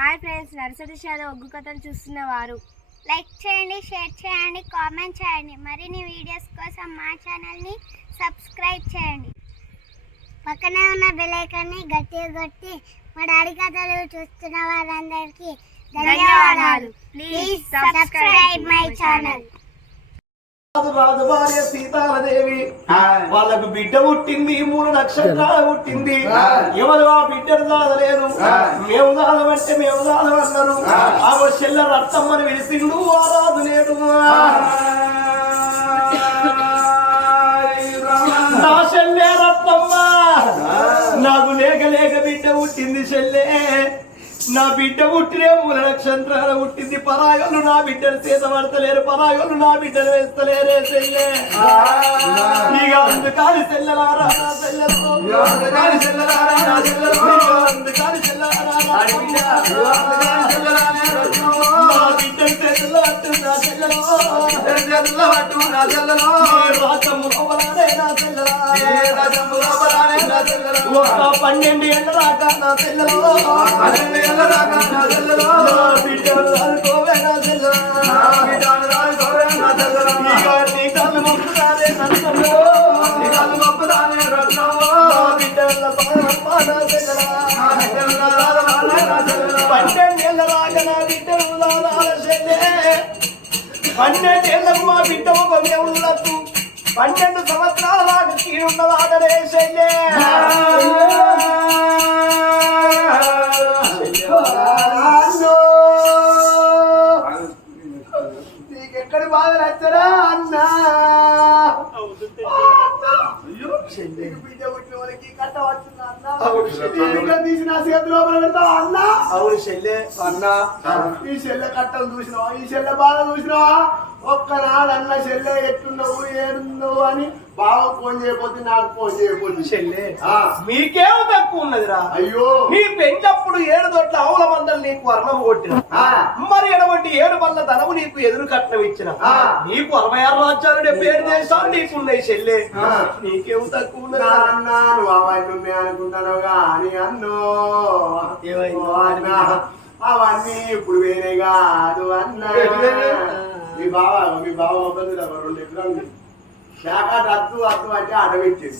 Hi friends, nursery shallow ఒగ్గు కథలు చూస్తున్నవారు like చేయండి, share చేయండి, కామెంట్ చేయండి. మరిన్ని వీడియోస్ కోసం మా ఛానల్ని సబ్స్క్రైబ్ చేయండి. పక్కనే ఉన్న బెల్ ఐకాన్ని గట్టిగా కొట్టి మా డాడీ కథలు చూస్తున్న వారందరికీ ధన్యవాదాలు. Please subscribe my channel. Raju భార్య సీతాలదేవి వాళ్ళకు బిడ్డ పుట్టింది, 3 నక్షత్రాలు పుట్టింది. ఎవరు ఆ బిడ్డను దాదలేదు, మేము దాదమంటే మేము దాదమన్నారు. ఆ చెల్ల రత్తమ్మని పిలిచిండు, ఆ రాజు లేదు. నా చెల్లె రత్తమ్మ, నాకు లేక లేక బిడ్డ పుట్టింది చెల్లె. నా బిడ్డ పుట్టినే 3 నక్షత్రాలు పుట్టింది. పరాగలు నా బిడ్డను చేత పడతలేరు, పరాగలు నా బిడ్డను వేస్తలేరే చెల్లె. ఇక అందుకాని చెల్లెలారా నా చెల్లెలు, అందుకాని చెల్లెలారా నా చెల్లెలు, అందుకాని చెల్లెలారా నా బిడ్డను చేతుల్లో పట్టు నా చెల్లెలు, చేతుల్లో పట్టు నా చెల్లెలు. రాజమ్ము లోపలానే నా చెల్లెలా, రాజమ్ము లోపలానే నా చెల్లెలు. 12 ఏళ్ళ దాకా నా చెల్లెలు, 12 ఏళ్ళ దాకా నా చెల్లెలు. బిడ్డను రాదుకోవే నా చెల్లెలు, బిడ్డను రాదుకోవే నా చెల్లెలు. నీ కళ్ళు మొక్కుతానే నన్నమ్మో, నీ కళ్ళు మొక్కుతానే రత్నమ్మో. బిడ్డల పాదమ్మ నా చెల్లెలా, బిడ్డల రాదమ్మ నా చెల్లెలు. 12 ఏళ్ళ దాకా నా బిడ్డను రాదాల చెల్లె. 12 ఏళ్ళకు మా బిడ్డ ఒక దేవుళ్ళకు 12 సంవత్సరాల దాకా కీడున్నదాదరే చెల్లె. నీకెక్కడి బాధ నచ్చరా అన్నా? బిడ్డ పుట్టిన వాళ్ళకి కట్ట వచ్చిందా అన్న? తీసిన చేతి లోపల పెడతావా అన్న? అవును చెల్లె. అన్న ఈ చెల్లె కట్టలు చూసినావా, ఈ చెల్లె బాధ చూసినావా? ఒక్కనాడు అన్న చెల్లె ఎట్టున్నావు ఏడున్నావు అని బాగా ఫోన్ చేయకపోతే నాకు ఫోన్ చేయకపోతే చెల్లె మీకేమో తక్కువ ఉన్నదిరా. అయ్యో నీ పెంచప్పుడు 7 దొడ్ల ఆవుల మందలు నీకు వర్ణం కొట్టిన, మరి ఎటువంటి 7 పళ్ళ ధనము నీకు ఎదురు కట్నం ఇచ్చిన, నీకు 66 రాజ్యాలు 77 దేశాలు నీకున్నాయి చెల్లె. నీకేమో తక్కువ ఉన్నది అన్నా? నువ్వు అవన్నీ ఉన్నాయి అనుకుంటానుగా అని అన్నో. అవన్నీ ఇప్పుడు వేరే కాదు అన్నా. మీ బావ మొబైల్ 2 ఎకరాలు శాఖ అద్దు అద్దు అంటే అడవిచ్చేది.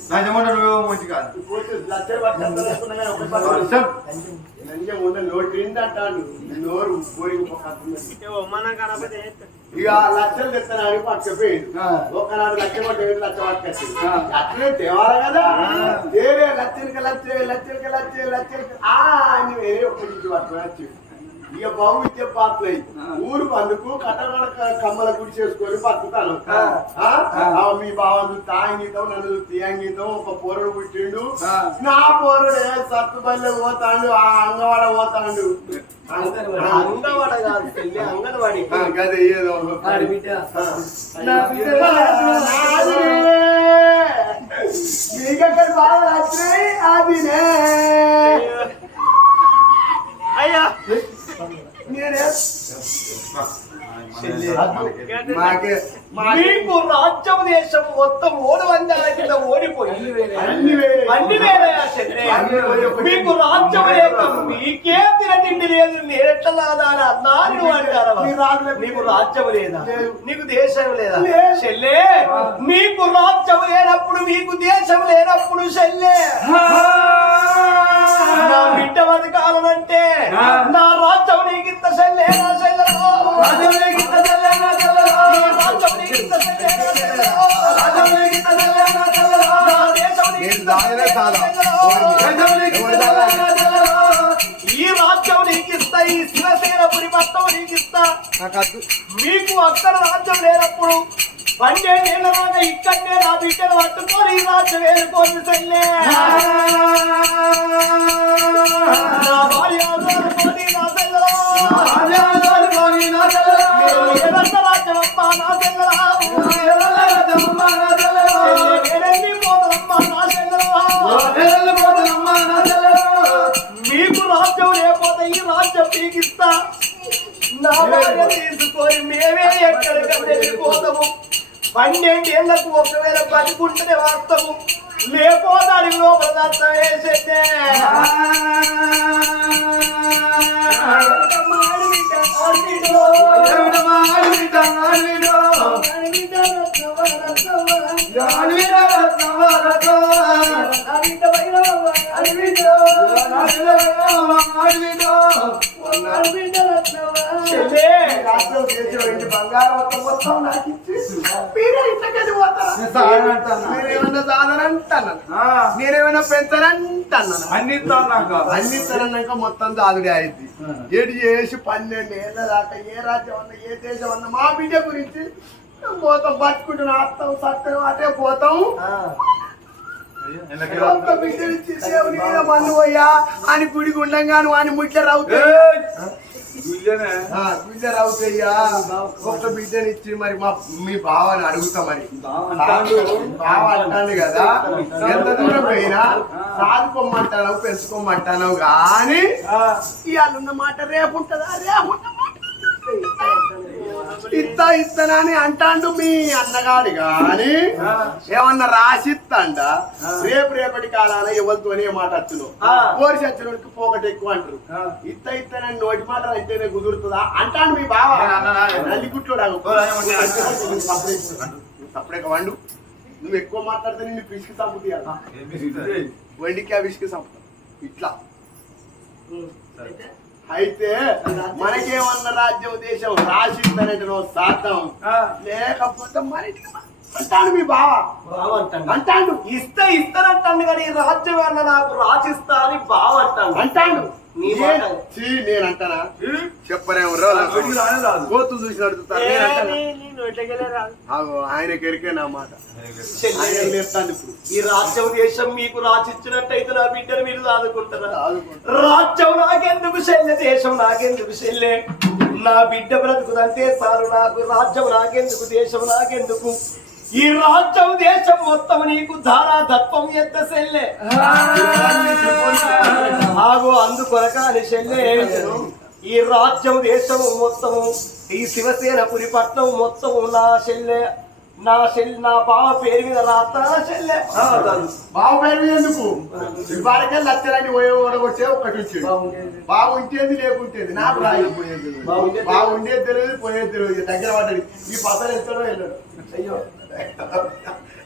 నోటి అంటాడు, నోరు ఇక లక్షలు తెస్తానని పట్టుకపోయింది. ఒక్కనాడు లక్ష పట్టి 2 లక్షలు పట్టుకొచ్చింది. అట్లనే తేవాలి కదా, వేరే లక్షలకి అని వేరే ఒక్కడికి పట్టుకొని వచ్చింది. ఇక బాబు ఇచ్చే పాత్రలు ఊరు పందుకు కట్టగడ కమ్మల గుడి చేసుకొని బతుకుతాను. మీ బావను తాంగీతం, నన్ను తీయంగీతం. ఒక పోరుడు పుట్టిండు, నా పోరుడే సత్తుబల్లె పోతాడు, ఆ అంగవాడ పోతాడు. అంగవాడ కాదు చెల్లి, అంగన్వాడి. గదే ఏదో నీకెక్కడ బాగా వచ్చినాయి అదినే. అయ్యా మీకు రాజ్యం దేశం మొత్తం 3 వందల కింద ఓడిపోయి మీకు రాజ్యం లేక మీకే తినతిండి లేదు, నేనెట్లా అన్నా నువ్వు అంటారా? నీకు రాజ్యం లేదా, నీకు దేశం లేదా చెల్లె? మీకు రాజ్యం లేనప్పుడు, మీకు దేశం లేనప్పుడు చెల్లె నా బిడ్డ బతకాలనంటే నా రాజ్యం నీకింత చెల్లె, నా చెల్లెలో రాజ్యం నీకింత చెల్లె, నా చెల్లెలో రాజ్యం నీకింత చెల్లె, నా చెల్లెలో రాజ్యం నీకింత చెల్లె, నా చెల్లెలో నా దేశం నీకింత చెల్లె, నా చెల్లెలో ఈ రాజ్యం నీకిస్తా, ఈ శివసేనపురి మొత్తం నీకిస్తా. మీకు అక్కడ రాజ్యం లేనప్పుడు 12 ఏళ్ళ దాకా ఇక్కడనే నా బిడ్డను పట్టుకొని ఈ రాజ్యం వేరుకోని చెల్లె. నా భార్య రాజ్యమప్ప నా చెల్లెలా, మీకు రాజ్యం లేకపోతే ఈ రాజ్యం మీకిస్తా. నా భార్య తీసుకొని మేమే ఎక్కడికన్నా వెళ్ళిపోతాము. 12 ఏళ్లకు ఒకవేళ బతుకుంటేనే వాస్తవం, లేకపోతే అడిగి లోపల దత్తం వేసేదే. బంగారం మొత్తం నాకు ఇచ్చి మీరే ఇంతకది పోతారా? మీరేమన్నా సాధనంటాను, నేనేమైనా పెంచానంటాను. అన్నిస్తానన్నాక మొత్తం దాదుడే అయింది. ఏడు చేసి 12 ఏళ్ళ దాకా ఏ రాజ్యం అన్నా ఏ దేశం అన్నా మా బిడ్డ గురించి పోతాం, బతుకుంటున్నా అత్తం సత్తం అటే పోతాం. మందు పోయా అని గుడి గుండంగా నువ్వు అని ముట్ల రవుతాయ్యా ఒక్క బిడ్డనిచ్చి మరి మీ బావని అడుగుతా. మరి బావ అంటాను కదా, ఎంత దూరం పోయినా సాదుకోమంటావు పెంచుకోమంటావు కానీ ఇవాళ ఉన్న మాట రేపు ఉంటుందా? రేపు ఇస్తానని అంటాండు మీ అన్నగాడు గాని ఏమన్నా రాసిత్తాండ? రేపటి కాలాన ఎవరితోనే మాట వచ్చును, కోరిసి వచ్చినోడికి పోకటి ఎక్కువ అంటారు. ఇస్తానని నోటి మాట అంటేనే కుదురుతుందా అంటాడు మీ బావ. నల్లిగుట్లోడు సపరేక వండు, నువ్వు ఎక్కువ మాట్లాడితే నిన్ను పిసికి చంపుతాయి, వండికి పిసికి చంపుతా ఇట్లా. అయితే మనకేమన్నా రాజ్యం దేశం రాసిందనే సాధ్యం లేకపోతే మరి అంటాడు మీ బావ. అంటాడు ఇస్తానంటాను కానీ రాజ్యం అన్న నాకు రాసిస్తా అని బావ అంటాడు. నేను అంటానా? చెప్పరేమో కోతు చూసి అడుగుతాను. ఆయనకి ఎరికే నా మాట. ఈ రాజ్యం దేశం మీకు రాసిచ్చినట్టయితే నా బిడ్డను మీరు ఆదుకుంటారా? రాజ్యం నాకెందుకు చెల్లె, దేశం నాకెందుకు చెల్లె? నా బిడ్డ బ్రతుకుదంటే చాలు నాకు. రాజ్యం నాకెందుకు, దేశం నాకెందుకు? ఈ రాజ్యం దేశం మొత్తం నీకు ధారాదత్వం ఎంత చెల్లె. ఆగో అందుకొరకాని చెల్లె ఈ రాజ్యం దేశం మొత్తము ఈ శివసేనపురి పట్నం మొత్తము నా చెల్లె. నా బావ పేరు మీద రాస్తా చెల్లె. బావ పేరు మీద ఎందుకు? వారికే లచ్చరాన్ని ఓడగొట్టే ఒక్కటి వచ్చేది. బాగుంటేది లేకుంటేది నాకు రాయిపోయేది. బాగుండేది తెలియదు, పోయేది తెలియదు. దగ్గర పడ్డది. ఈ పసలు ఎత్తడో వెళ్ళాడు. అయ్యో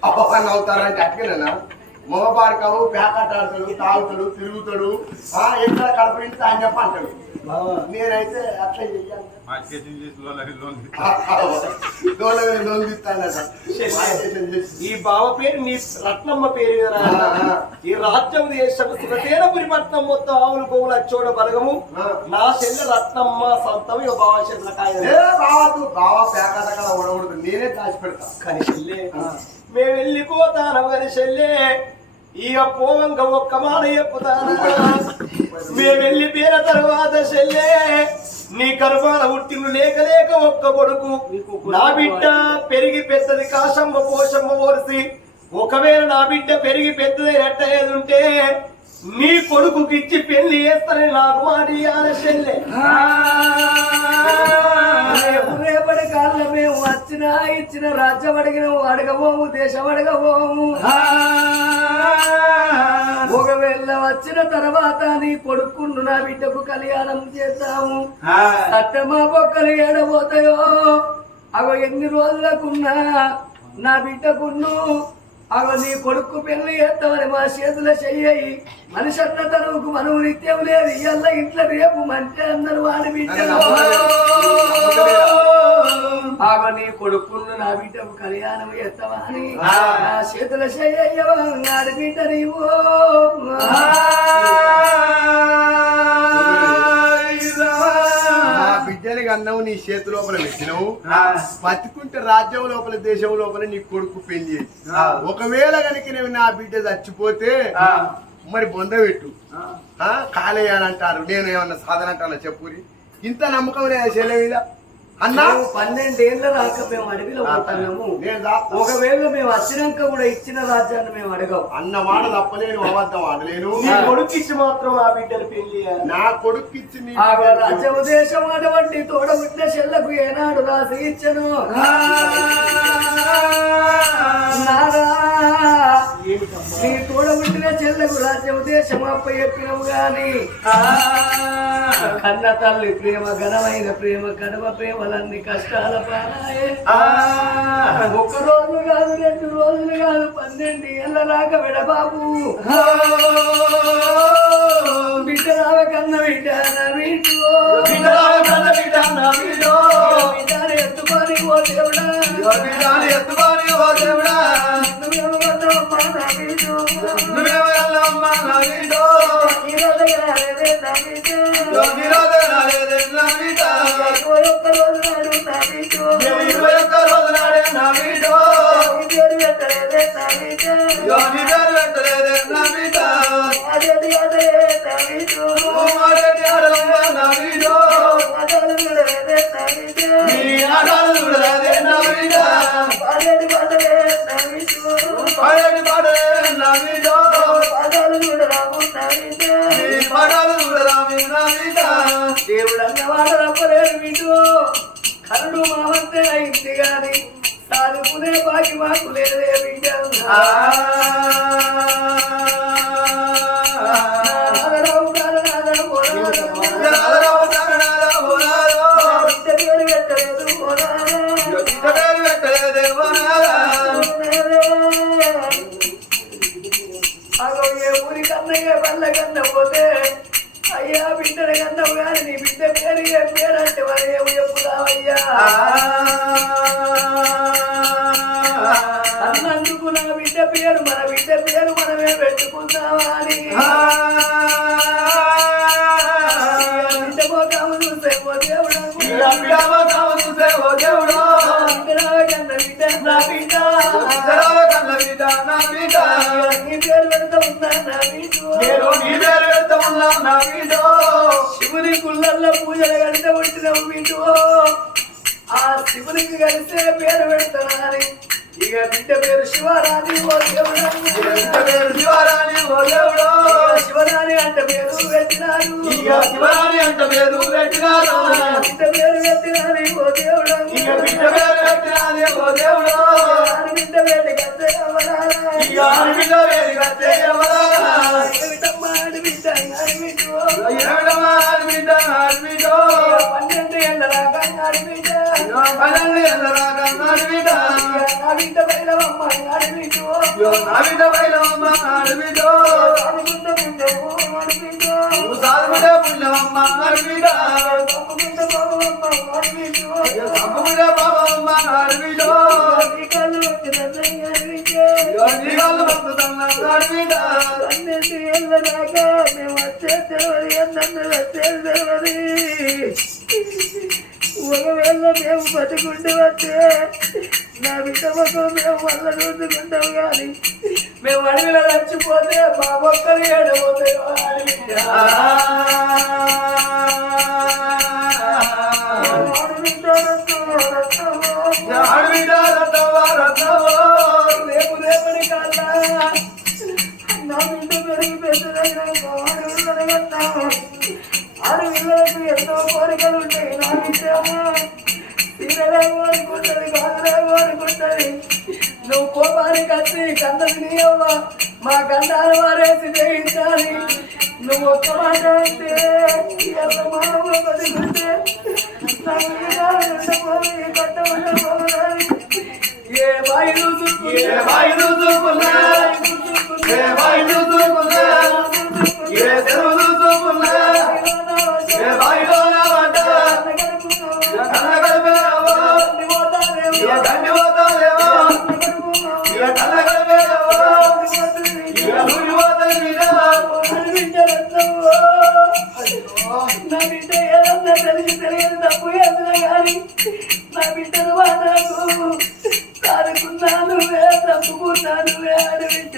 అవ్వని అవుతారంటే అట్టుకెళ్ళనా? మగబారు కావు, ప్యాకెట్ ఆడతాడు, తాగుతాడు, తిరుగుతాడు, ఎక్కడ కడపడింది అని చెప్పి అంటాడు. నేనైతే అట్లా ఈ బావ పేరు నీ రత్నమ్మ పేరు కదా. ఈ రాజ్యం దేశం శివసేనపురి పట్నం మొత్తం ఆవులు గోవులు అచ్చోడ బలగము నా చెల్లె రత్నమ్మ సొంతం. ఇక బావ చెల్లకాయ బావ ప్యాకెట్ అక్కడ ఉండకూడదు, నేనే దాచి పెడతా. కానీ చెల్లె మేము వెళ్ళిపోతాను కానీ చెల్లె ఇక పోవంక ఒక్క మాట చెప్పుతాను. మేము వెళ్ళిపోయిన తర్వాత చెల్లె నీ కర్మాల ఉట్టిను లేక లేక ఒక్క కొడుకు నా బిడ్డ పెరిగి పెద్దది కాశమ్మ పోషమ్మ ఓరిసి. ఒకవేళ నా బిడ్డ పెరిగి పెద్దది రెట్టేది ఉంటే నీ కొడుకుకి ఇచ్చి పెళ్లి చేస్తానని నాకు మాట ఇయ్యాల చెల్లె. రేపటి కాలంలో మేము వచ్చినా ఇచ్చిన రాజ్యం అడిగినవు అడగబోము, దేశం అడగబోము. ఒకవేళ వచ్చిన తర్వాత నీ కొడుకును నా బిడ్డకు కళ్యాణం చేస్తాము. సత్యమా బొక్కలు ఏడబోతాయో అవి ఎన్ని రోజులకున్నా నా బిడ్డకున్ను అవ నీ కొడుకు పెళ్లి చేస్తామని మా చేతుల చెయ్యి. మనిషి అన్న తరువుకు మనవు నిత్యం లేదు. ఇయ్యాల ఇంట్లో రేపు మంటే అందరు వాడి బిడ్డలు. ఆగ నీ కొడుకును నా బిడ్డకు కళ్యాణం చేస్తావా అని నా చేతుల చెయ్యవా నాడి బిడ్డ నీవు. బిడ్డలకి అన్నావు నీ చేతి లోపల పెట్టినవు. బతుకుంటే రాజ్యం లోపల దేశం లోపల నీ కొడుకు పెళ్లి. ఒకవేళ కనుక నేను నా బిడ్డ చచ్చిపోతే మరి బొంద పెట్టు కాలేయాలంటారు. నేను ఏమన్నా సాధన అంటాను చెప్పురి. ఇంత నమ్మకం లేదా చెల్లె మీద? అన్నా 12 ఏళ్ళ దాకా మేము అడవిలో పోతాము. ఒకవేళ మేము వచ్చినాక కూడా ఇచ్చిన రాజ్యాన్ని మేము అడగవు. అన్న మాట తప్పలేను, అబద్ధం ఆడలేను. కొడుకు ఇచ్చి మాత్రం నా బిడ్డలు పెళ్లి. నా కొడుకు ఇచ్చి రాజ్యం దేశం అటువంటి తోడబుట్టిన చెల్లకు ఏనాడు రాసి ఇచ్చను. నీ తోడ ఉండిన చెల్లకు రాజ్యం దేశం అప్ప చెప్పినవు గాని కన్న తల్లి ప్రేమ ఘనమైన ప్రేమ కడవ ప్రేమలన్నీ కష్టాల పాలాయే ఒక్క రోజు కాదు 2 రోజులు కాదు 12 ఏళ్ళ దాకా విడబాబు బిడ్డ రావ కన్న బిడ్డ నా బిడ్డ బిడ్డని ఎత్తుకొని ఓ దేవుడా నువ్వేమో నా బిడ్డ దేవుడన్న వాళ్ళు రప్పలేరు వీటు కరుడు మావంతే అయింది గాని సాదుకునే బాకి మాకు లేదే బిడ్డ ఏ ఊరి కన్నయ్య పళ్ళ కన్న పోతే అయ్యా బిడ్డని కన్నావు కానీ నీ బిడ్డ పేరు ఏ పేరు అంటే మరి ఏమి చెప్పుదావయ్యా అన్నందుకు నా బిడ్డ పేరు మన బిడ్డ పేరు మనమే పెట్టుకుందామా అని బిడ్డ పోకాము చూసే ఓ దేవుడు కన్న బిడ్డ నా బిడ్డ నీ పేరు పెడతా ఉన్నా నా బిడ్డ శివుని గుళ్ళల్లో పూజలు కలిసి వచ్చినావు బిడ్డు ఆ శివునికి కలిసే పేరు పెడతానని ఇక బిడ్డ పేరు శివరాణి ఓ దేవుడు శివరాణి ఓ దేవుడు శివరాణి అంటే పేరు పెట్టినారు శివరాణి అంటే పేరు పెట్టినారు బిడ్డ పేరు పెట్టినారు ఓ దేవుడు బిడ్డ పేరు పెట్టినారు ఓ దేవుడు బిడ్డ పేరు కట్టే బిడ్డ పేరు కట్టే ఒకవేళ మేము బతుకుంటూ వస్తే నా బిడ్డ మొత్తం మేము వల్ల చూసుకుంటాం కానీ మేము అడవిలో చచ్చిపోతే మా ఒక్కరి ఏడపోతే రేపు రేపటి కల్లా నా బిడ్డ పెరిగి పెద్దదైనా అడవిలోకి ఎంతో కోరికలు ఉంటాయి నా విషయమా తీరలే కోరుకుంటది కాదులే కోరుకుంటది నువ్వు కోపానికి వచ్చి కన్నది నీయవ్వ మా గంధాల వారేసి జయించాలి నువ్వు ఒక్క మాట అంటే ఎంత మానవులు బతుకుంటే ఏ బాయి చూసుకున్నా ఏ చెరువు చూసుకున్నా నా బిడ్డ ఏదన్నా తెలిసి తెలియదు తప్పు చేసిన కానీ నా బిడ్డను నాకు సాదుకున్నాను తప్పుకున్నాను ఆడు బిడ్డ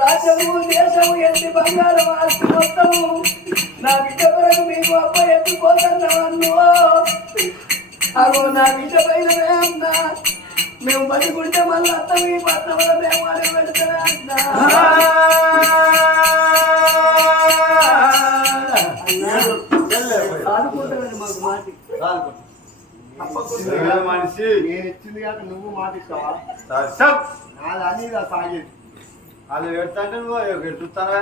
రాజ్యము దేశము ఎన్ని బంగారం ఆస్తి మొత్తము నా బిడ్డ కొరకు మీకు అప్ప ఎత్తుకోతున్నాను అగో నా బిడ్డ పైన అన్నా మేము బతికుంటే మళ్ళీ అత్త మీ పట్టణంలో మేము అడిగి పెడతానే అన్నా మనిషి నేను ఇచ్చింది కాక నువ్వు మాట ఇస్తావా? నాది అని సాగేది. వాళ్ళు ఏడుతాంటే నువ్వు ఎడుతారా?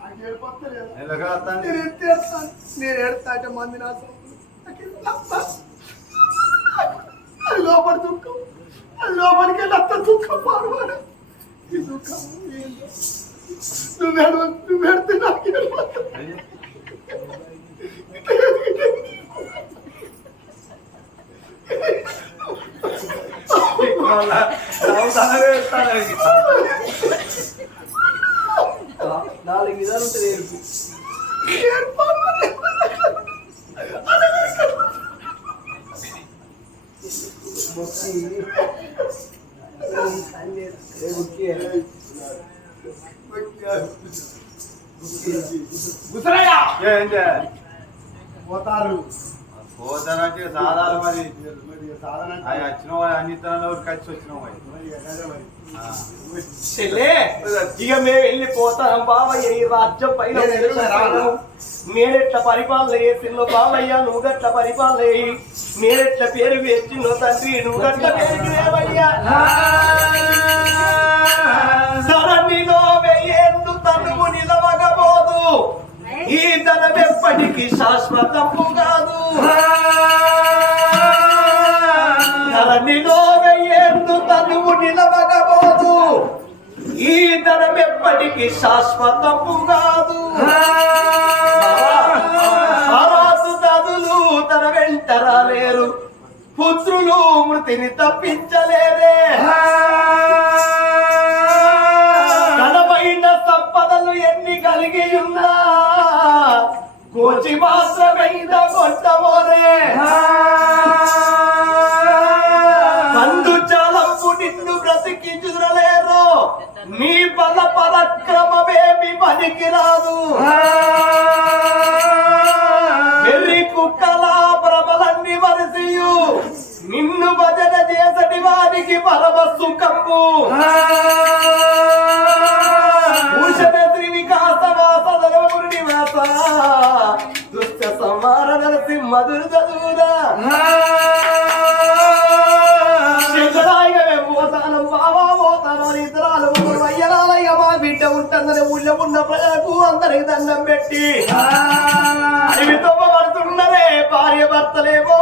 నాకు ఏడిపోతలేదు. ఎందుకు నేను ఏడుతా అంటే మంది నా అది లోపలి దుఃఖం, అది లోపలికి వెళ్ళి అంత దుఃఖం పాడువాడు. ఈ దుఃఖం నువ్వు పెడితే నాకు ఏడిపోతుంది. నాలుగు విధాలు ఉంటుంది ఏడుపు. పోతారు పోతారంటే సాధారణ మరి అవి వచ్చిన వాడు అన్ని తరంలో ఖర్చు వచ్చిన చెల్లే ఇక మేము వెళ్ళిపోతాం బావయ్య. ఈ రాజ్యం పైన నేనెట్ల పరిపాలన చేసినో బావయ్య, నువ్వు గట్ల పరిపాలన చేయి. నేనెట్ల పేరు వేసినో తండ్రి, నువ్వు గట్ల పేరుకి వేవయ్యా. ధరణిలో వెయ్యేందు తనువు నిలవకపోదు, ఈ ధనం ఎప్పటికీ శాశ్వతము కాదు. ధరణిలో వెయ్యేందు తనువు నిలవకపోదు, ఈ ధనం ఎప్పటికీ శాశ్వతము కాదు. ఆరాసు తదులు తన వెంట రాలేరు, పుత్రులు మృతిని తప్పించలేరే. ఘనమైన సంపదలు ఎన్ని కలిగి ఉన్నా కోచి మాత్రమైన కొట్టమోరే. అందు చాలంపు నిన్ను బ్రతికి చూడలేరు, నీ బల పరాక్రమమేమి పనికిరాదు. వెర్రి కుక్కల భ్రమలన్నీ వరిసియు, నిన్ను భజన చేసటి వారికి పరమ సుఖము. భూషణ శ్రీ వికాస వాస నివాస దుష్ట సంహార నరసింహ దుర్గదూరా. పోతాను బావా పోతాను ఇతరాలు అయ్యరాలయ్య మా బిడ్డ ఉంటుందని ఊళ్ళో ఉన్న ప్రజలకు అందరికి దండం పెట్టి అవి తొమ్మబడుతున్నరే భార్య భర్తలేమో.